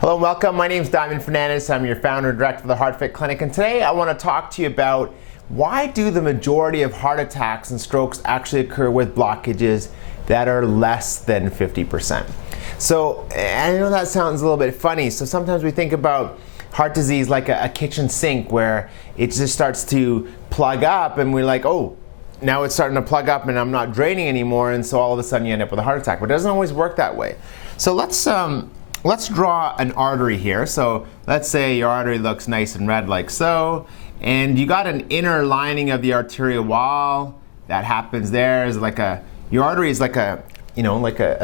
Hello and welcome. My name is Diamond Fernandez. I'm your founder and director of the HeartFit Clinic, and today I want to talk to you about why do the majority of heart attacks and strokes actually occur with blockages that are less than 50%. So I know that sounds a little bit funny. So sometimes we think about heart disease like a kitchen sink where it just starts to plug up and we're like, oh, now it's starting to plug up and I'm not draining anymore, and so all of a sudden you end up with a heart attack. But it doesn't always work that way. So let's draw an artery here. So let's say your artery looks nice and red like so, and you got an inner lining of the arterial wall that happens there. Is like your artery is like a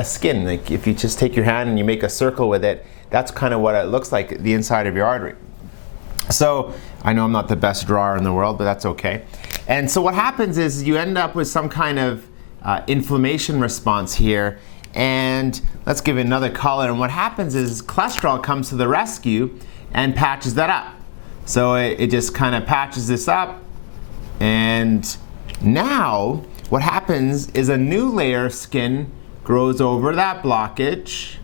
skin. Like if you just take your hand and you make a circle with it, that's kind of what it looks like, the inside of your artery. So I know I'm not the best drawer in the world, but that's okay. And so what happens is you end up with some kind of inflammation response here. And let's give it another color. And what happens is cholesterol comes to the rescue and patches that up. So it just kind of patches this up. And now what happens is a new layer of skin grows over that blockage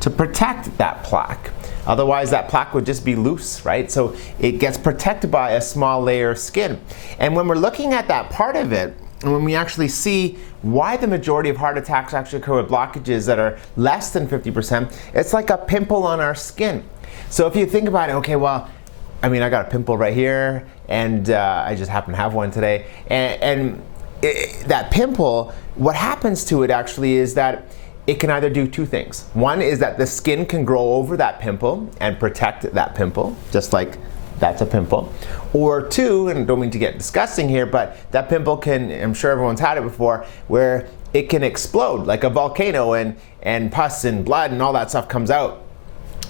to protect that plaque. Otherwise that plaque would just be loose, right? So it gets protected by a small layer of skin. And when we're looking at that part of it, and when we actually see why the majority of heart attacks actually occur with blockages that are less than 50%, it's like a pimple on our skin. So if you think about it, okay, well, I mean, I got a pimple right here, and I just happen to have one today. And that pimple, what happens to it actually is that it can either do two things. One is that the skin can grow over that pimple and protect that pimple, just like that's a pimple. Or two, and I don't mean to get disgusting here, but that pimple can, I'm sure everyone's had it before, where it can explode like a volcano and pus and blood and all that stuff comes out.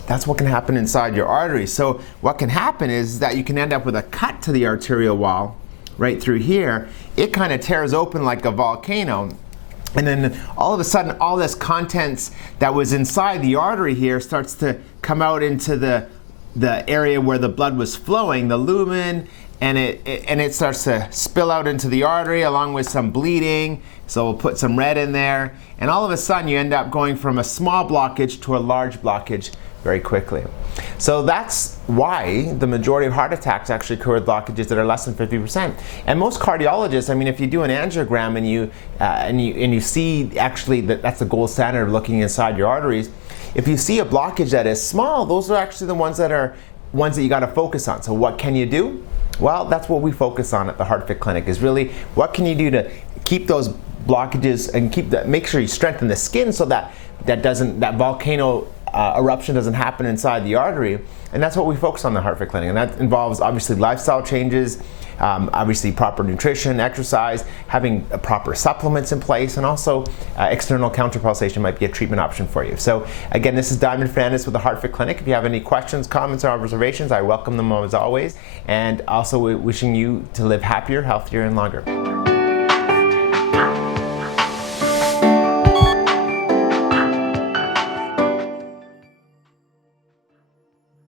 That's what can happen inside your arteries. So what can happen is that you can end up with a cut to the arterial wall right through here. It kind of tears open like a volcano. And then all of a sudden, all this contents that was inside the artery here starts to come out into the area where the blood was flowing, the lumen, and it starts to spill out into the artery along with some bleeding. So we'll put some red in there, and all of a sudden you end up going from a small blockage to a large blockage very quickly. So that's why the majority of heart attacks actually occur with blockages that are less than 50%. And most cardiologists, I mean, if you do an angiogram and you see actually that's the gold standard of looking inside your arteries, if you see a blockage that is small, those are actually the ones that you got to focus on. So what can you do? Well, that's what we focus on at the HeartFit Clinic, is really what can you do to keep those blockages and make sure you strengthen the skin so that volcano eruption doesn't happen inside the artery. And that's what we focus on the HeartFit Clinic. And that involves obviously lifestyle changes, obviously proper nutrition, exercise, having proper supplements in place, and also external counterpulsation might be a treatment option for you. So again, this is Diamond Fernandez with the HeartFit Clinic. If you have any questions, comments, or observations, I welcome them as always. And also wishing you to live happier, healthier, and longer.